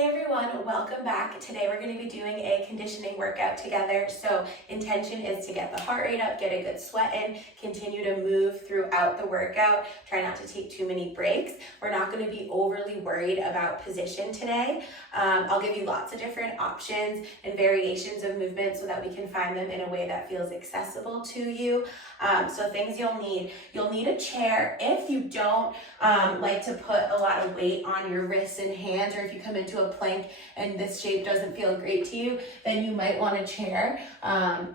Hey everyone, welcome back. Today we're going to be doing a conditioning workout together. So intention is to get the heart rate up, get a good sweat in, continue to move throughout the workout. Try not to take too many breaks. We're not going to be overly worried about position today. I'll give you lots of different options and variations of movement so that we can find them in a way that feels accessible to you. So things you'll need a chair. If you don't like to put a lot of weight on your wrists and hands, or if you come into a plank and this shape doesn't feel great to you, then you might want a chair.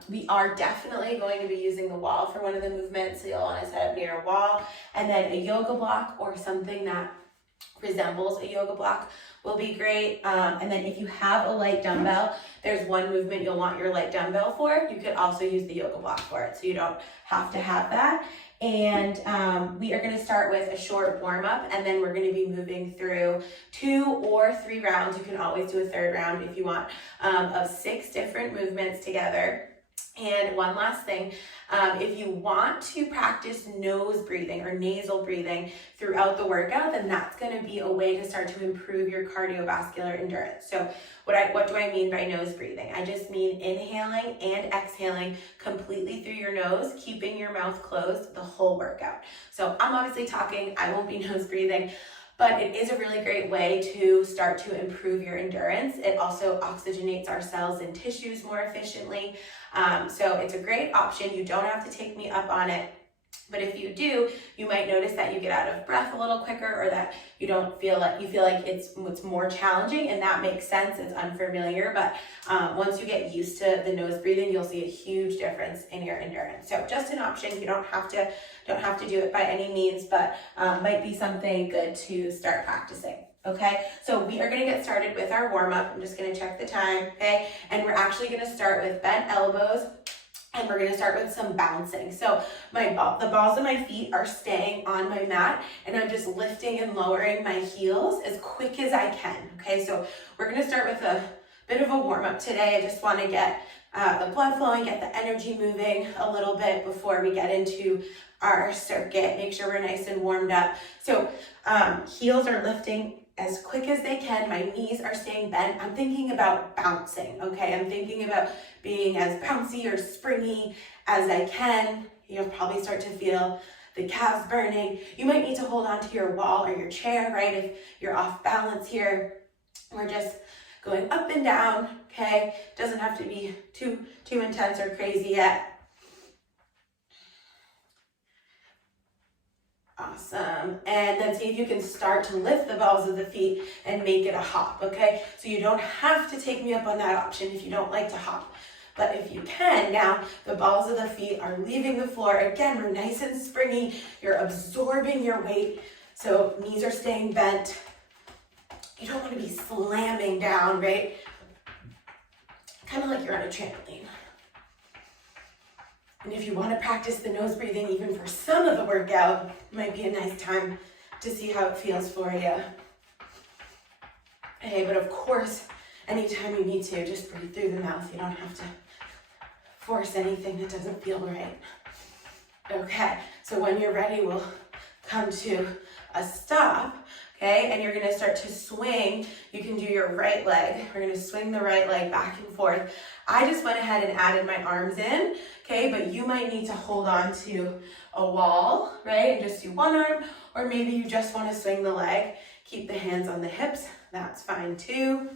We are definitely going to be using the wall for one of the movements, so you'll want to set up near a wall, and then a yoga block or something that resembles a yoga block will be great. And then if you have a light dumbbell, there's one movement you'll want your light dumbbell for. You could also use the yoga block for it, so you don't have to have that. And we are going to start with a short warm-up, and then we're going to be moving through 2 or 3 rounds. You can always do a third round if you want, of 6 different movements together. And one last thing, if you want to practice nose breathing or nasal breathing throughout the workout, then that's going to be a way to start to improve your cardiovascular endurance. So what do I mean by nose breathing? I just mean inhaling and exhaling completely through your nose, keeping your mouth closed the whole workout. So I'm obviously talking, I won't be nose breathing, but it is a really great way to start to improve your endurance. It also oxygenates our cells and tissues more efficiently. So it's a great option. You don't have to take me up on it. But if you do, you might notice that you get out of breath a little quicker, or that you feel like it's more challenging, and that makes sense. It's unfamiliar, but once you get used to the nose breathing, you'll see a huge difference in your endurance. So just an option. You don't have to do it by any means, but might be something good to start practicing. Okay, so we are going to get started with our warm-up. I'm just going to check the time, okay? And we're actually going to start with bent elbows, and we're going to start with some bouncing. So the balls of my feet are staying on my mat, and I'm just lifting and lowering my heels as quick as I can, okay? So we're going to start with a bit of a warm-up today. I just want to get the blood flowing, get the energy moving a little bit before we get into our circuit. Make sure we're nice and warmed up. So heels are lifting as quick as they can. My knees are staying bent. I'm thinking about bouncing, okay? I'm thinking about being as bouncy or springy as I can. You'll probably start to feel the calves burning. You might need to hold on to your wall or your chair, right? If you're off balance here. We're just going up and down, okay? Doesn't have to be too intense or crazy yet. Awesome. And then see if you can start to lift the balls of the feet and make it a hop, okay? So you don't have to take me up on that option if you don't like to hop. But if you can, now the balls of the feet are leaving the floor. Again, we're nice and springy. You're absorbing your weight. So knees are staying bent. You don't want to be slamming down, right? Kind of like you're on a trampoline. And if you want to practice the nose breathing even for some of the workout, it might be a nice time to see how it feels for you. Okay, but of course, anytime you need to, just breathe through the mouth. You don't have to force anything that doesn't feel right. Okay, so when you're ready, we'll come to a stop. Okay, and you're going to start to swing. You can do your right leg. We're going to swing the right leg back and forth. I just went ahead and added my arms in, okay, but you might need to hold on to a wall, right, and just do one arm, or maybe you just want to swing the leg. Keep the hands on the hips. That's fine too.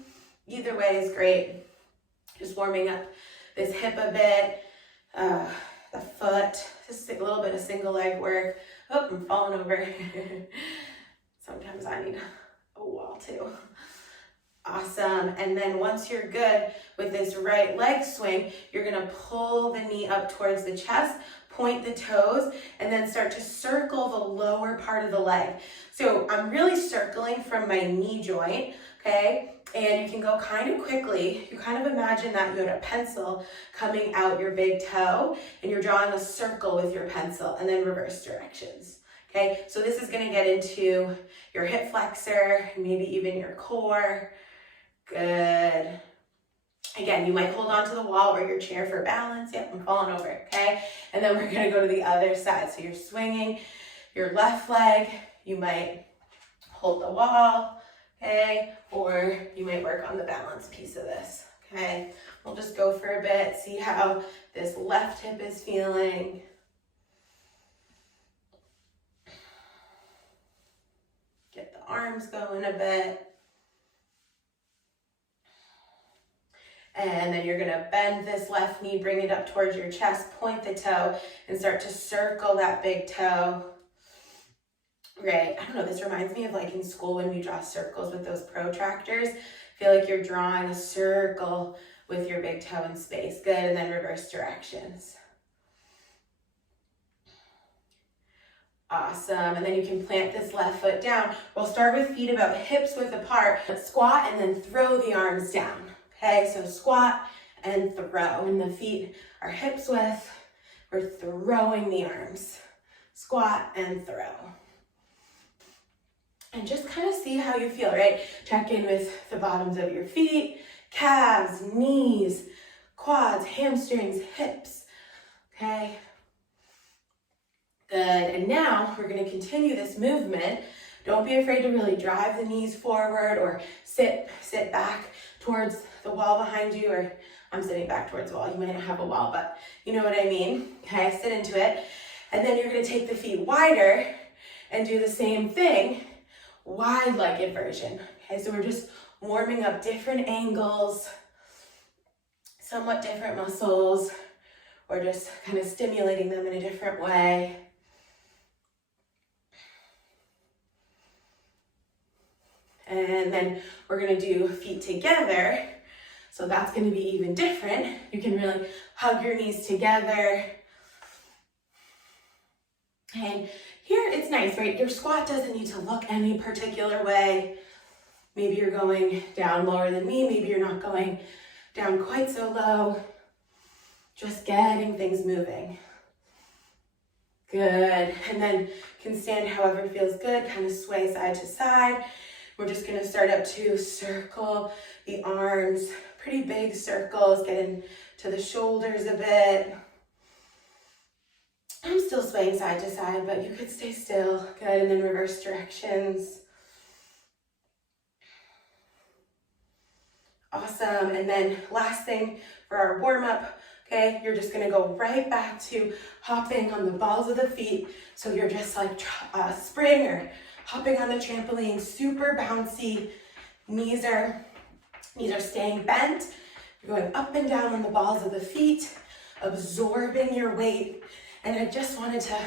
Either way is great. Just warming up this hip a bit, the foot, just a little bit of single leg work. Oh, I'm falling over. Sometimes I need a wall too. Awesome. And then once you're good with this right leg swing, you're going to pull the knee up towards the chest, point the toes, and then start to circle the lower part of the leg. So I'm really circling from my knee joint, okay? And you can go kind of quickly. You kind of imagine that you had a pencil coming out your big toe, and you're drawing a circle with your pencil, and then reverse directions. Okay, so this is going to get into your hip flexor, maybe even your core. Good. Again, you might hold on to the wall or your chair for balance. Yep, I'm falling over, okay? And then we're going to go to the other side. So you're swinging your left leg. You might hold the wall, okay? Or you might work on the balance piece of this, okay? We'll just go for a bit, see how this left hip is feeling. Get the arms going a bit. And then you're gonna bend this left knee, bring it up towards your chest, point the toe, and start to circle that big toe. Right, I don't know, this reminds me of like in school when we draw circles with those protractors. I feel like you're drawing a circle with your big toe in space. Good, and then reverse directions. Awesome, and then you can plant this left foot down. We'll start with feet about hips width apart. Squat and then throw the arms down. Okay, so squat and throw. When the feet are hips width, we're throwing the arms. Squat and throw. And just kind of see how you feel, right? Check in with the bottoms of your feet, calves, knees, quads, hamstrings, hips. Okay. Good, and now we're gonna continue this movement. Don't be afraid to really drive the knees forward or sit back towards the wall behind you, or I'm sitting back towards the wall. You might not have a wall, but you know what I mean. Okay, sit into it. And then you're gonna take the feet wider and do the same thing, wide-legged version. Okay, so we're just warming up different angles, somewhat different muscles, or just kind of stimulating them in a different way. And then we're gonna do feet together. So that's gonna be even different. You can really hug your knees together. And here it's nice, right? Your squat doesn't need to look any particular way. Maybe you're going down lower than me. Maybe you're not going down quite so low. Just getting things moving. Good. And then can stand however feels good, kind of sway side to side. We're just gonna start up to circle the arms, pretty big circles, get into the shoulders a bit. I'm still swaying side to side, but you could stay still. Good, and then reverse directions. Awesome, and then last thing for our warm up, okay, you're just gonna go right back to hopping on the balls of the feet. So you're just like spring or hopping on the trampoline, super bouncy. Knees are staying bent. You're going up and down on the balls of the feet, absorbing your weight. And I just wanted to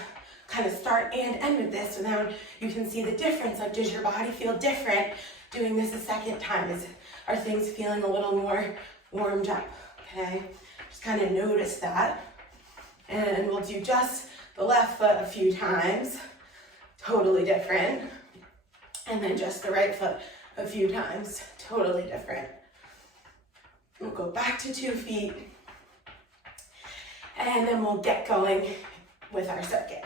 kind of start and end with this so now you can see the difference. Like, does your body feel different doing this a second time? Are things feeling a little more warmed up? Okay, just kind of notice that. And we'll do just the left foot a few times. Totally different. And then just the right foot a few times. Totally different. We'll go back to 2 feet. And then we'll get going with our circuit.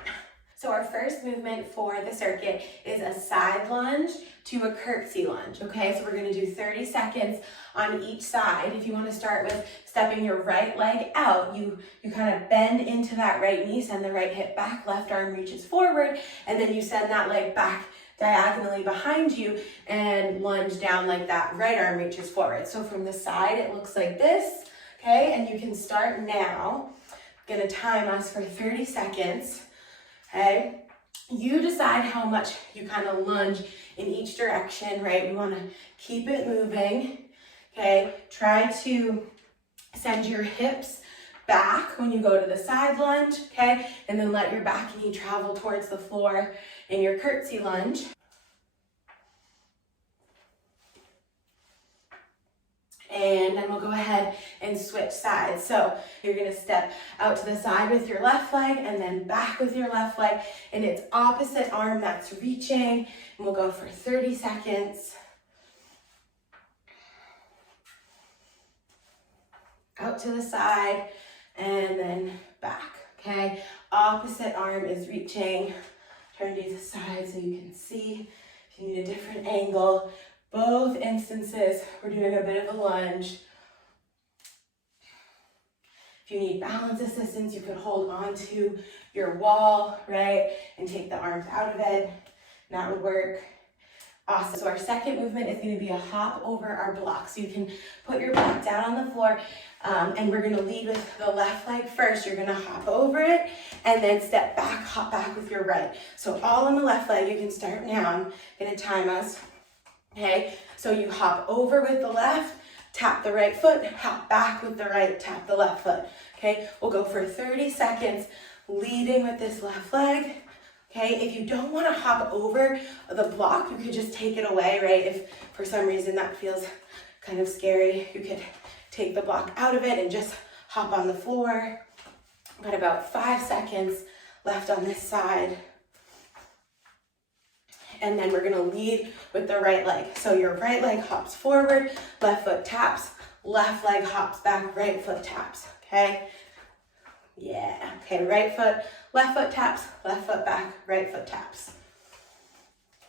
So our first movement for the circuit is a side lunge to a curtsy lunge, okay? So we're gonna do 30 seconds on each side. If you wanna start with stepping your right leg out, you kind of bend into that right knee, send the right hip back, left arm reaches forward, and then you send that leg back diagonally behind you and lunge down like that. Right arm reaches forward. So from the side, it looks like this, okay? And you can start now. I'm gonna time us for 30 seconds. Okay, you decide how much you kind of lunge in each direction, right? We want to keep it moving. Okay, try to send your hips back when you go to the side lunge, okay? And then let your back knee travel towards the floor in your curtsy lunge. And then we'll go ahead and switch sides. So you're gonna step out to the side with your left leg and then back with your left leg. And it's opposite arm that's reaching. And we'll go for 30 seconds. Out to the side and then back, okay? Opposite arm is reaching. Turn to the side so you can see. If you need a different angle, both instances, we're doing a bit of a lunge. If you need balance assistance, you could hold on to your wall, right? And take the arms out of it. That would work. Awesome. So our second movement is going to be a hop over our block. So you can put your block down on the floor, and we're going to lead with the left leg first. You're going to hop over it and then step back, hop back with your right. So all on the left leg. You can start now. I'm going to time us. Okay, so you hop over with the left, tap the right foot, hop back with the right, tap the left foot. Okay, we'll go for 30 seconds leading with this left leg. Okay, if you don't want to hop over the block, you could just take it away, right? If for some reason that feels kind of scary, you could take the block out of it and just hop on the floor. Got about 5 seconds left on this side. And then we're gonna lead with the right leg. So your right leg hops forward, left foot taps, left leg hops back, right foot taps, okay? Yeah, okay, right foot, left foot taps, left foot back, right foot taps.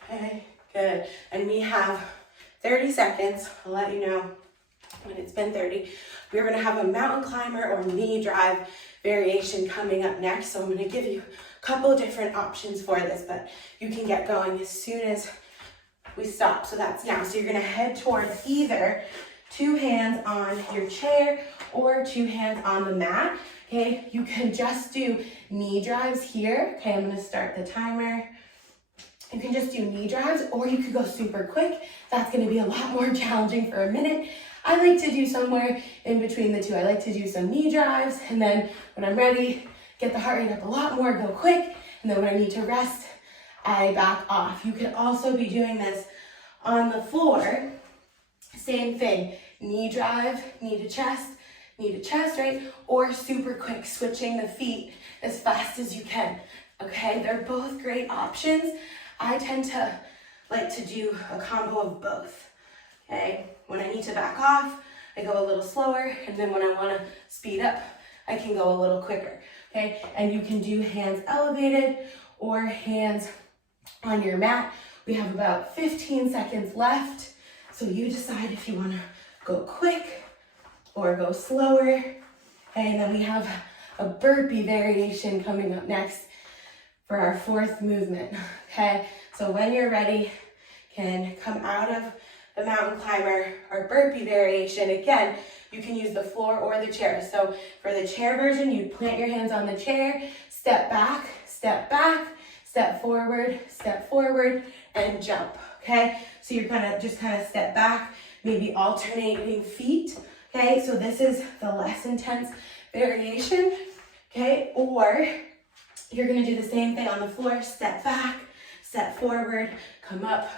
Okay, good. And we have 30 seconds. I'll let you know when it's been 30. We're gonna have a mountain climber or knee drive variation coming up next. So I'm gonna give you a couple different options for this, but you can get going as soon as we stop. So that's now. So you're gonna head towards either 2 hands on your chair or 2 hands on the mat. Okay, you can just do knee drives here. Okay, I'm gonna start the timer. You can just do knee drives, or you could go super quick. That's gonna be a lot more challenging for a minute. I like to do somewhere in between the two. I like to do some knee drives, and then when I'm ready, get the heart rate up a lot more, go quick, and then when I need to rest, I back off. You could also be doing this on the floor. Same thing, knee drive, knee to chest, right? Or super quick, switching the feet as fast as you can, okay? They're both great options. I tend to like to do a combo of both, okay? When I need to back off, I go a little slower, and then when I wanna speed up, I can go a little quicker, okay? And you can do hands elevated or hands on your mat. We have about 15 seconds left, so you decide if you wanna go quick or go slower. Okay, and then we have a burpee variation coming up next for our 4th movement, okay? So when you're ready, can come out of the mountain climber or burpee variation. Again, you can use the floor or the chair. So for the chair version, you plant your hands on the chair, step back, step forward, and jump, okay? So you're gonna just kind of step back, maybe alternating feet, okay? So this is the less intense variation, okay? Or you're gonna do the same thing on the floor, step back, step forward, come up,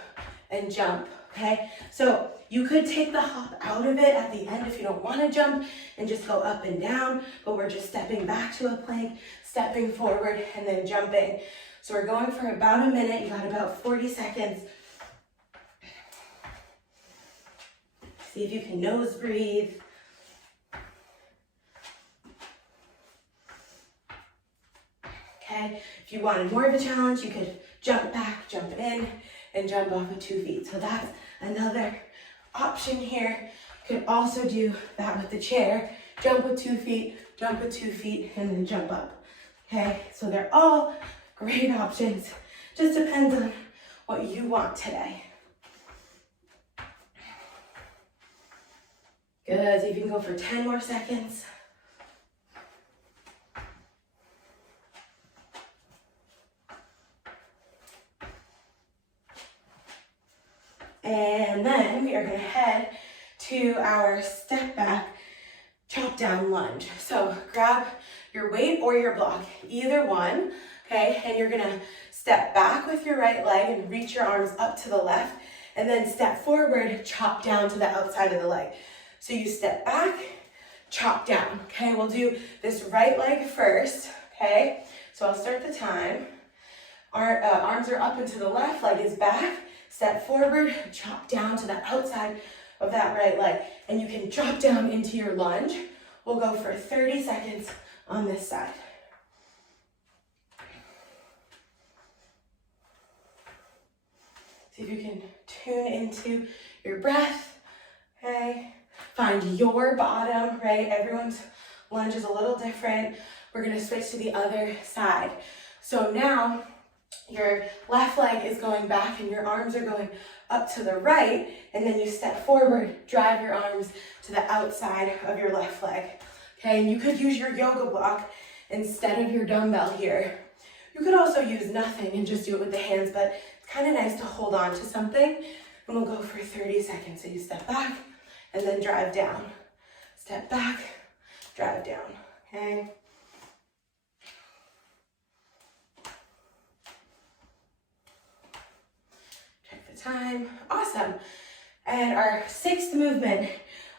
and jump, okay? So you could take the hop out of it at the end if you don't wanna jump and just go up and down, but we're just stepping back to a plank, stepping forward, and then jumping. So we're going for about a minute. You got about 40 seconds. See if you can nose breathe. Okay, if you wanted more of a challenge, you could jump back, jump in, and jump off with 2 feet. So that's another option here. You could also do that with the chair. Jump with 2 feet, and then jump up. Okay, so they're all great options. Just depends on what you want today. Good, so you can go for 10 more seconds. And then we are gonna head to our step back, chop down lunge. So grab your weight or your block, either one, okay? And you're gonna step back with your right leg and reach your arms up to the left, and then step forward, chop down to the outside of the leg. So you step back, chop down, okay? We'll do this right leg first, okay? So I'll start the time. Our arms are up and to the left, leg is back, step forward, chop down to the outside of that right leg. And you can drop down into your lunge. We'll go for 30 seconds on this side. See if you can tune into your breath, okay? Find your bottom, right? Everyone's lunge is a little different. We're gonna switch to the other side. So now Your left leg is going back and your arms are going up to the right, and then you step forward, drive your arms to the outside of your left leg. Okay, and you could use your yoga block instead of your dumbbell here. You could also use nothing and just do it with the hands, but it's kind of nice to hold on to something. And we'll go for 30 seconds. So you step back and then drive down. Step back, drive down, okay? Check the time, awesome. And our sixth movement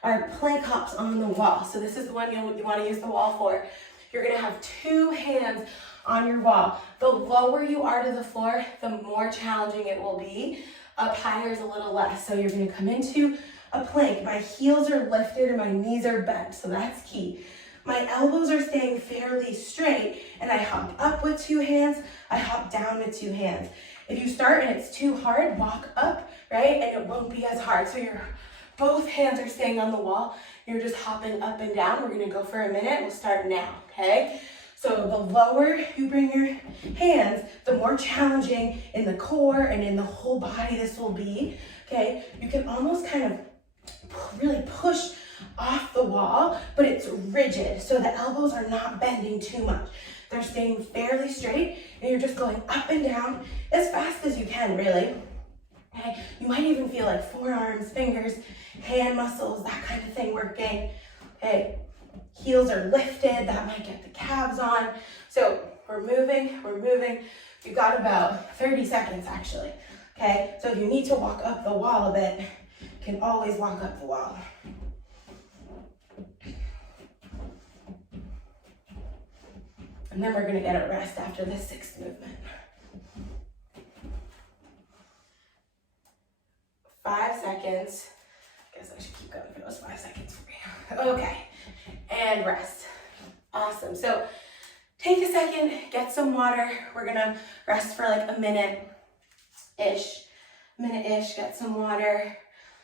are plank hops on the wall. So this is the one you want to use the wall for. You're gonna have two hands on your wall. The lower you are to the floor, the more challenging it will be. Up higher is a little less. So you're gonna come into a plank. My heels are lifted and my knees are bent, so that's key. My elbows are staying fairly straight, and I hop up with two hands, I hop down with two hands. If you start and it's too hard, walk up, right? And it won't be as hard. So both hands are staying on the wall. You're just hopping up and down. We're gonna go for a minute. We'll start now, okay? So the lower you bring your hands, the more challenging in the core and in the whole body this will be, okay? You can almost kind of really push off the wall, but it's rigid, so the elbows are not bending too much. They're staying fairly straight, and you're just going up and down as fast as you can, really. Okay? You might even feel like forearms, fingers, hand muscles, that kind of thing working. Okay? Heels are lifted, that might get the calves on. So we're moving. We've got about 30 seconds actually. Okay? So if you need to walk up the wall a bit, you can always walk up the wall. And then we're gonna get a rest after the sixth movement. 5 seconds. I guess I should keep going for those 5 seconds for you. Okay, and rest. Awesome, so take a second, get some water. We're gonna rest for like a minute-ish, get some water.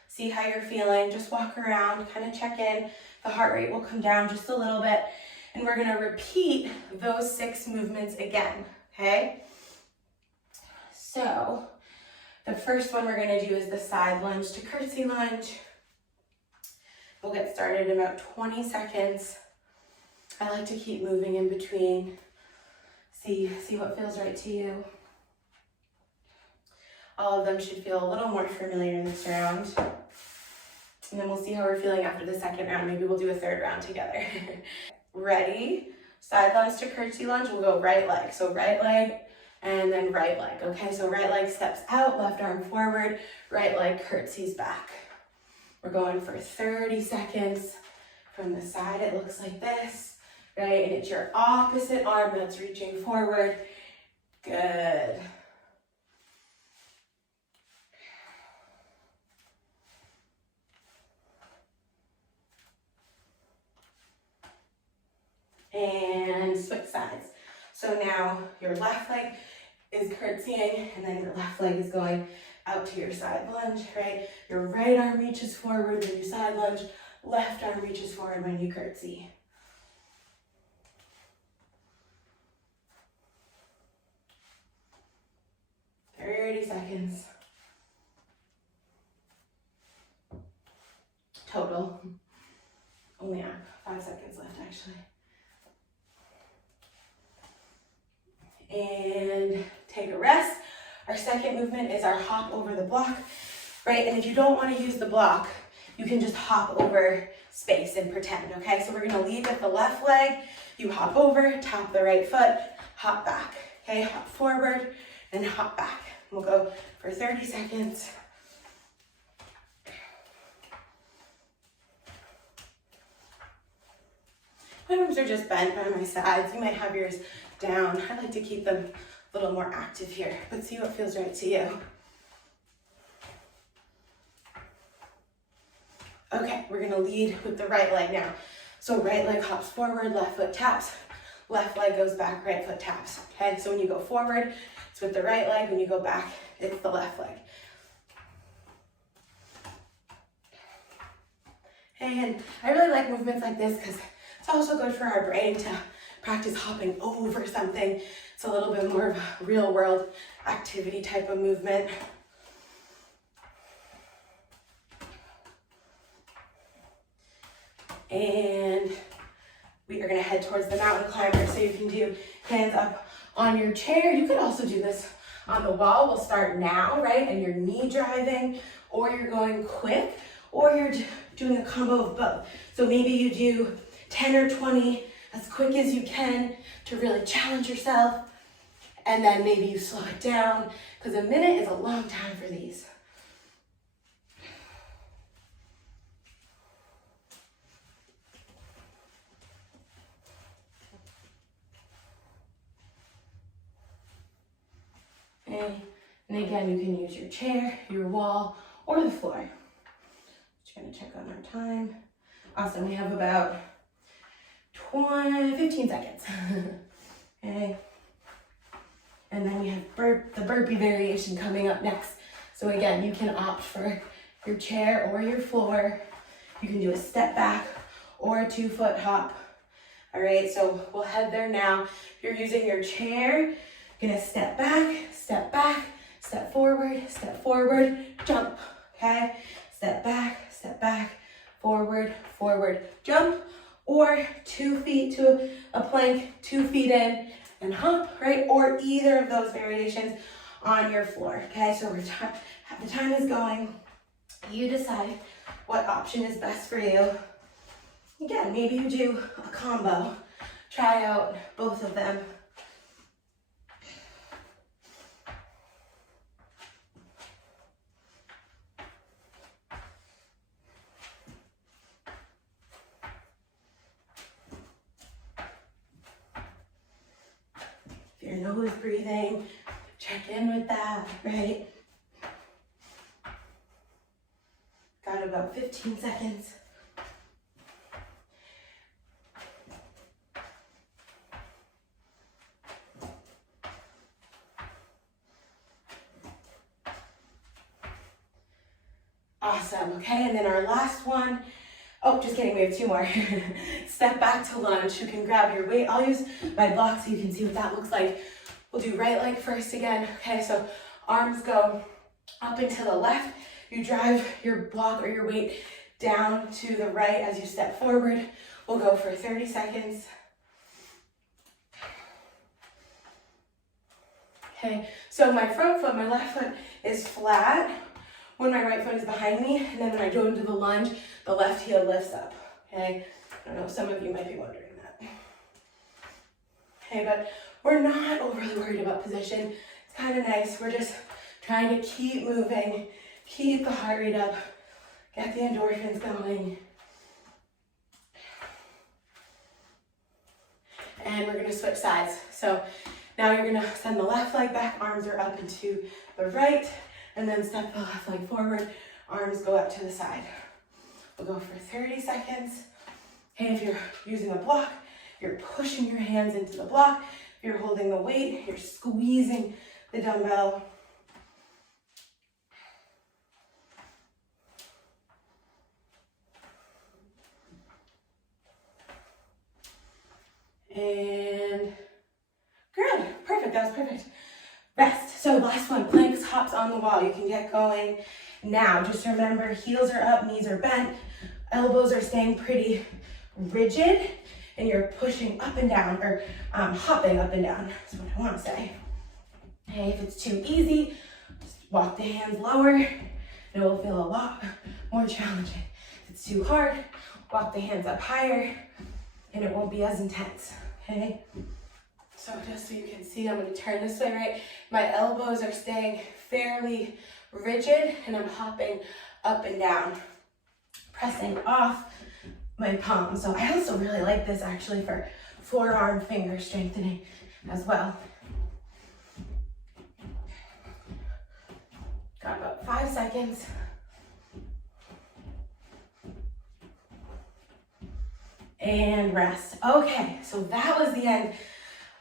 See how you're feeling, just walk around, kind of check in. The heart rate will come down just a little bit. And we're gonna repeat those 6 movements again, okay? So, the first one we're gonna do is the side lunge to curtsy lunge. We'll get started in about 20 seconds. I like to keep moving in between. See what feels right to you. All of them should feel a little more familiar this round. And then we'll see how we're feeling after the second round. Maybe we'll do a third round together. Ready? Side lunge to curtsy lunge. We'll go right leg. So right leg and then right leg. Okay, so right leg steps out, left arm forward, right leg curtsies back. We're going for 30 seconds. From the side, it looks like this, right? And it's your opposite arm that's reaching forward. Good. And switch sides. So now your left leg is curtsying, and then your left leg is going out to your side lunge, right? Your right arm reaches forward when you side lunge, left arm reaches forward when you curtsy. Thirty seconds. Total. Only have 5 seconds left, actually. And take a rest. Our second movement is our hop over the block, right? And if you don't want to use the block, you can just hop over space and pretend, okay? So we're gonna lead with the left leg. You hop over, tap the right foot, hop back, okay? Hop forward and hop back. We'll go for 30 seconds. My arms are just bent by my sides. You might have yours down. I like to keep them a little more active here, but see what feels right to you. Okay, we're gonna lead with the right leg now. So right leg hops forward, left foot taps, left leg goes back, right foot taps. Okay, so when you go forward, it's with the right leg. When you go back, it's the left leg. And I really like movements like this because it's also good for our brain to practice hopping over something. It's a little bit more of a real world activity type of movement. And we are gonna head towards the mountain climber. So you can do hands up on your chair. You could also do this on the wall. We'll start now, right? And you're knee driving, or you're going quick, or you're doing a combo of both. So maybe you do 10 or 20 as quick as you can to really challenge yourself. And then maybe you slow it down, because a minute is a long time for these. And again, you can use your chair, your wall, or the floor. Just gonna check on our time. Awesome, we have about 15 seconds. Okay. And then we have the burpee variation coming up next. So again, you can opt for your chair or your floor. You can do a step back or a 2-foot hop. All right, so we'll head there now. If you're using your chair, you're gonna step back, step forward, jump, okay? Step back, forward, jump, or 2 feet to a plank, 2 feet in and hop, right? Or either of those variations on your floor, okay? So the time is going. You decide what option is best for you. Again, maybe you do a combo. Try out both of them. Your nose breathing, check in with that, right? Got about 15 seconds. Awesome, okay, and then our last one. Oh, just kidding, we have 2 more. Step back to lunge. You can grab your weight. I'll use my block so you can see what that looks like. We'll do right leg first again. Okay, so arms go up and to the left. You drive your block or your weight down to the right as you step forward. We'll go for 30 seconds. Okay, so my front foot, my left foot is flat when my right foot is behind me, and then when I go into the lunge, the left heel lifts up, okay? I don't know, some of you might be wondering that. Okay, but we're not overly worried about position. It's kind of nice. We're just trying to keep moving, keep the heart rate up, get the endorphins going. And we're gonna switch sides. So now you're gonna send the left leg back, arms are up and to the right, and then step the left leg forward, arms go up to the side. We'll go for 30 seconds. Okay, if you're using a block, you're pushing your hands into the block. If you're holding the weight, you're squeezing the dumbbell. And good, perfect, that was perfect. Rest. So last one, planks, hops on the wall. You can get going now. Just remember, heels are up, knees are bent, elbows are staying pretty rigid, and you're pushing up and down, or hopping up and down, is what I want to say. Okay, if it's too easy, just walk the hands lower, and it will feel a lot more challenging. If it's too hard, walk the hands up higher, and it won't be as intense, okay? So just so you can see, I'm going to turn this way, right? My elbows are staying fairly rigid, and I'm hopping up and down, pressing off my palms. So I also really like this actually for forearm finger strengthening as well. Got about 5 seconds. And rest. Okay, so that was the end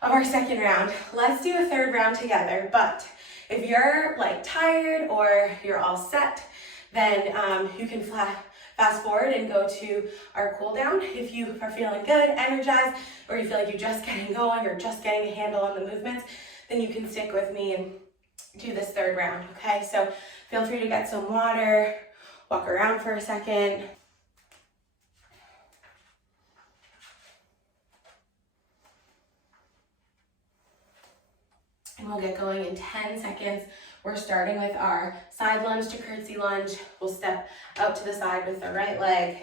of our second round. Let's do a third round together, but if you're like tired or you're all set, then you can fast forward and go to our cool down. If you are feeling good, energized, or you feel like you're just getting going or just getting a handle on the movements, then you can stick with me and do this third round, okay? So feel free to get some water, walk around for a second. And we'll get going in 10 seconds. We're starting with our side lunge to curtsy lunge. We'll step out to the side with the right leg.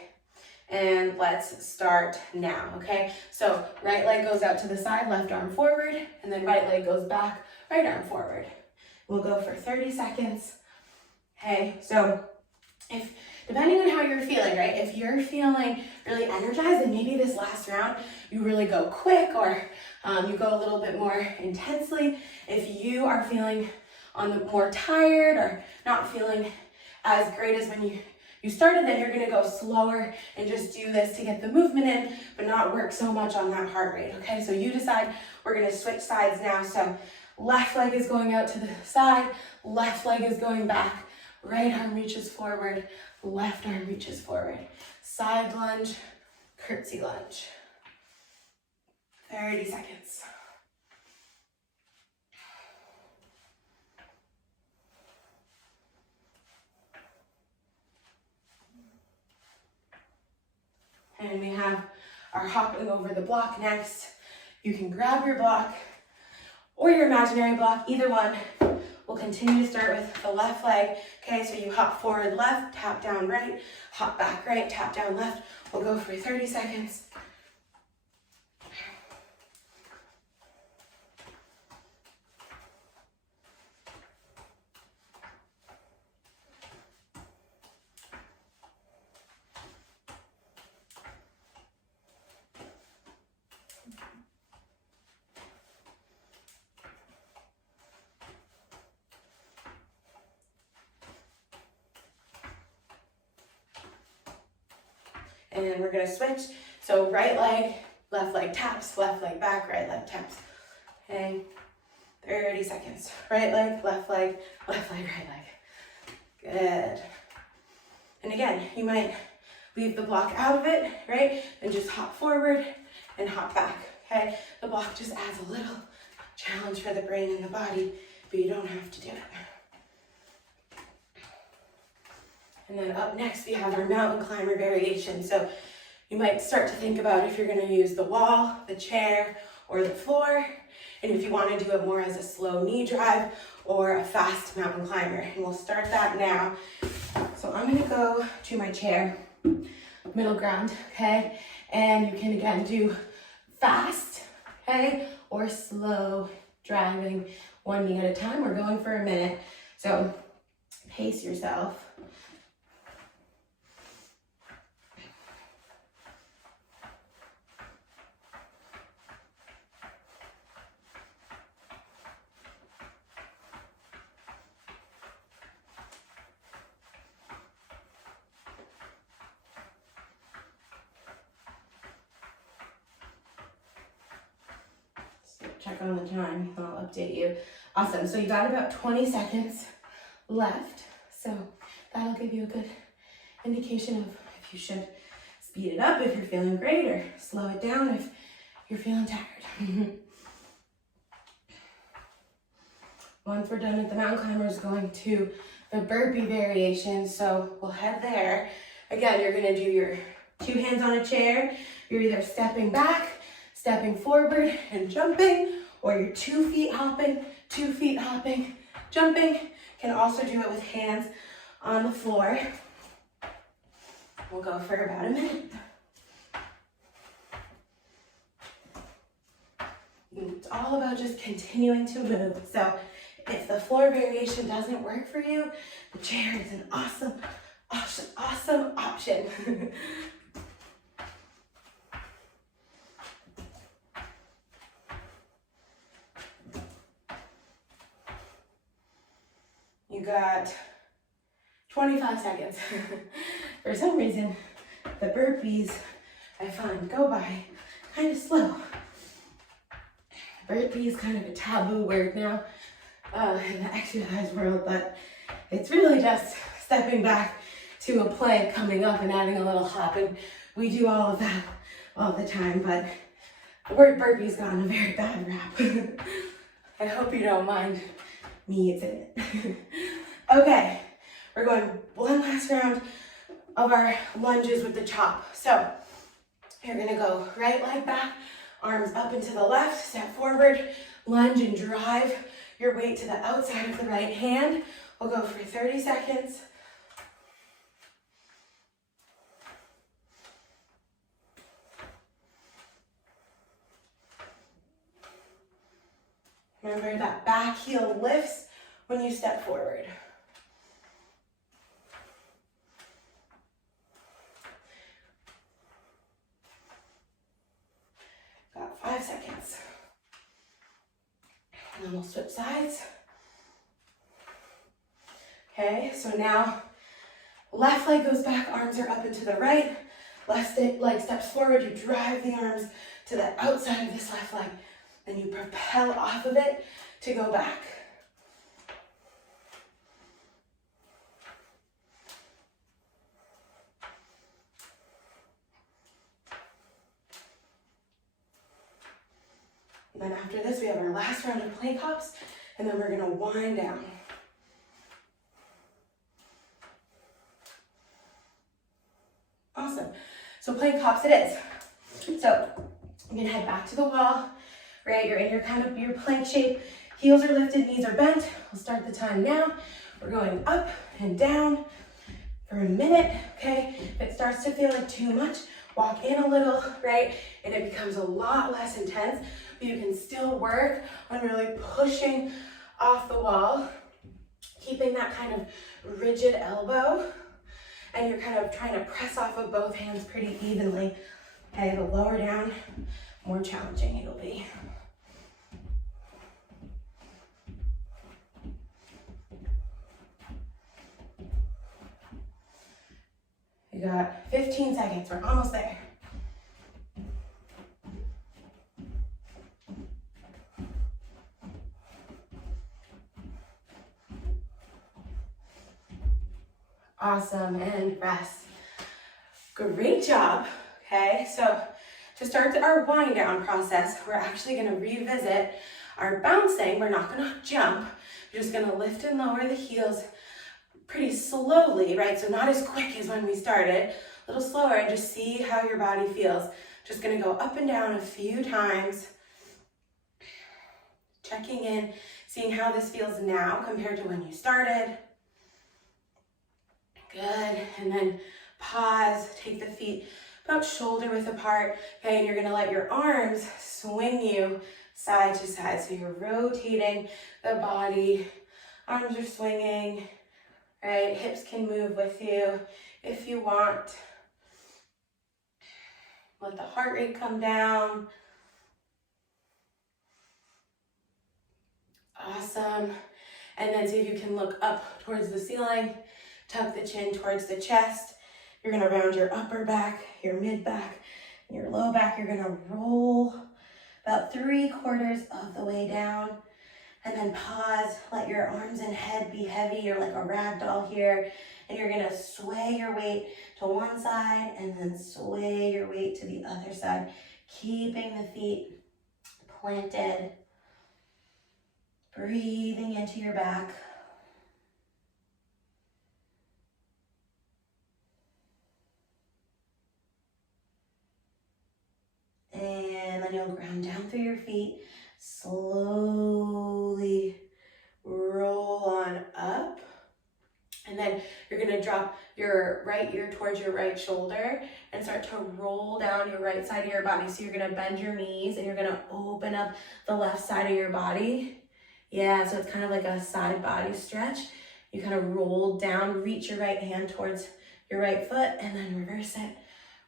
And let's start now, okay? So right leg goes out to the side, left arm forward, and then right leg goes back, right arm forward. We'll go for 30 seconds. Okay, so depending on how you're feeling, right? If you're feeling really energized, and maybe this last round, you really go quick, or you go a little bit more intensely. If you are feeling more tired or not feeling as great as when you started, then you're gonna go slower and just do this to get the movement in, but not work so much on that heart rate, okay? So you decide. We're gonna switch sides now. So left leg is going out to the side, left leg is going back, right arm reaches forward, left arm reaches forward. Side lunge, curtsy lunge. 30 seconds. And we have our hopping over the block next. You can grab your block or your imaginary block, either one. We'll continue to start with the left leg. Okay, so you hop forward left, tap down right, hop back right, tap down left. We'll go for 30 seconds. And we're gonna switch. So right leg, left leg taps, left leg back, right leg taps. Okay, 30 seconds. Right leg, right leg. Good. And again, you might leave the block out of it, right? And just hop forward and hop back, okay? The block just adds a little challenge for the brain and the body, but you don't have to do it. And then up next, we have our mountain climber variation. So you might start to think about if you're gonna use the wall, the chair, or the floor. And if you wanna do it more as a slow knee drive or a fast mountain climber. And we'll start that now. So I'm gonna go to my chair, middle ground, okay? And you can again do fast, okay? Or slow driving, one knee at a time. We're going for a minute. So pace yourself. Check on the time, I'll update you. Awesome, so you got about 20 seconds left. So that'll give you a good indication of if you should speed it up if you're feeling great, or slow it down if you're feeling tired. Once we're done with the mountain climbers, going to the burpee variation. So we'll head there. Again, you're gonna do your 2 hands on a chair. You're either stepping back, stepping forward and jumping, or you're 2 feet hopping, jumping. Can also do it with hands on the floor. We'll go for about a minute. It's all about just continuing to move. So if the floor variation doesn't work for you, the chair is an awesome option. You got 25 seconds. For some reason, the burpees I find go by kind of slow. Burpee is kind of a taboo word now in the exercise world, but it's really just stepping back, to a plank coming up and adding a little hop. And we do all of that all the time, but the word burpee's gotten a very bad rap. I hope you don't mind me using it. Okay, we're going one last round of our lunges with the chop. So you're gonna go right leg back, arms up and to the left, step forward, lunge and drive your weight to the outside of the right hand. We'll go for 30 seconds. Remember that back heel lifts when you step forward. Got 5 seconds. And then we'll switch sides. Okay, so now left leg goes back, arms are up and to the right. Left leg steps forward, you drive the arms to the outside of this left leg. Then you propel off of it to go back. And then after this, we have our last round of plank hops, and then we're gonna wind down. Awesome. So plank hops it is. So you can head back to the wall, right? You're in your kind of your plank shape. Heels are lifted, knees are bent. We'll start the time now. We're going up and down for a minute, okay? If it starts to feel like too much, walk in a little, right? And it becomes a lot less intense, but you can still work on really pushing off the wall, keeping that kind of rigid elbow, and you're kind of trying to press off of both hands pretty evenly. Okay, the lower down, more challenging it'll be. You got 15 seconds, we're almost there. Awesome, and rest. Great job, okay? So to start our wind down process, we're actually gonna revisit our bouncing. We're not gonna jump. You're just gonna lift and lower the heels pretty slowly, right? So not as quick as when we started, a little slower, and just see how your body feels. Just gonna go up and down a few times, checking in, seeing how this feels now compared to when you started. Good, and then pause, take the feet about shoulder width apart, okay, and you're gonna let your arms swing you side to side. So you're rotating the body, arms are swinging, right? Hips can move with you if you want. Let the heart rate come down. Awesome. And then see if you can look up towards the ceiling, tuck the chin towards the chest. You're gonna round your upper back, your mid back, and your low back. You're gonna roll about 3/4 of the way down. And then pause, let your arms and head be heavy. You're like a rag doll here. And you're gonna sway your weight to one side and then sway your weight to the other side, keeping the feet planted, breathing into your back. And then you'll ground down through your feet. Slowly roll on up. And then you're gonna drop your right ear towards your right shoulder and start to roll down your right side of your body. So you're gonna bend your knees and you're gonna open up the left side of your body. Yeah, so it's kind of like a side body stretch. You kind of roll down, reach your right hand towards your right foot and then reverse it.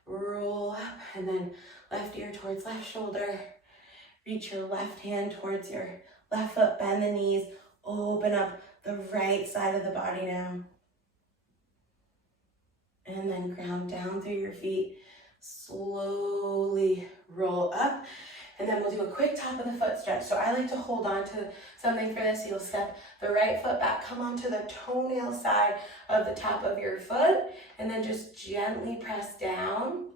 Roll up and then left ear towards left shoulder. Reach your left hand towards your left foot, bend the knees, open up the right side of the body now. And then ground down through your feet. Slowly roll up. And then we'll do a quick top of the foot stretch. So I like to hold on to something for this. You'll step the right foot back, come onto the toenail side of the top of your foot, and then just gently press down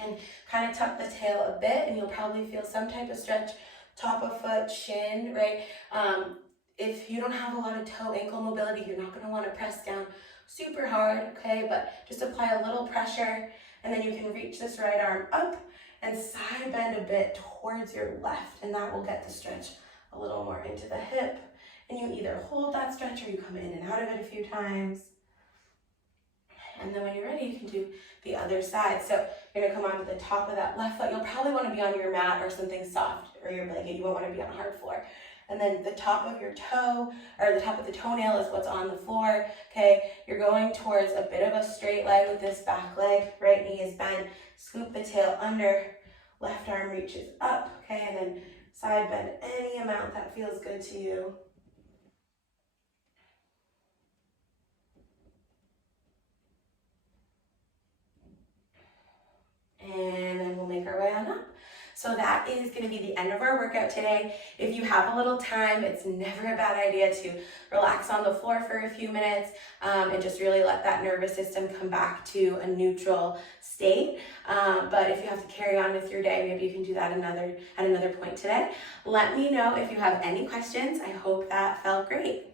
and kind of tuck the tail a bit, and you'll probably feel some type of stretch, top of foot, shin, right? If you don't have a lot of toe ankle mobility, you're not going to want to press down super hard, okay? But just apply a little pressure, and then you can reach this right arm up and side bend a bit towards your left, and that will get the stretch a little more into the hip. And you either hold that stretch or you come in and out of it a few times. And then when you're ready, you can do the other side. So you're gonna come onto the top of that left foot. You'll probably want to be on your mat or something soft, or your blanket. You won't want to be on a hard floor. And then the top of your toe, or the top of the toenail is what's on the floor, okay? You're going towards a bit of a straight leg with this back leg. Right knee is bent. Scoop the tail under. Left arm reaches up, okay? And then side bend any amount that feels good to you. And then we'll make our way on up. So that is going to be the end of our workout today. If you have a little time, it's never a bad idea to relax on the floor for a few minutes and just really let that nervous system come back to a neutral state. But if you have to carry on with your day, maybe you can do that at another point today. Let me know if you have any questions. I hope that felt great.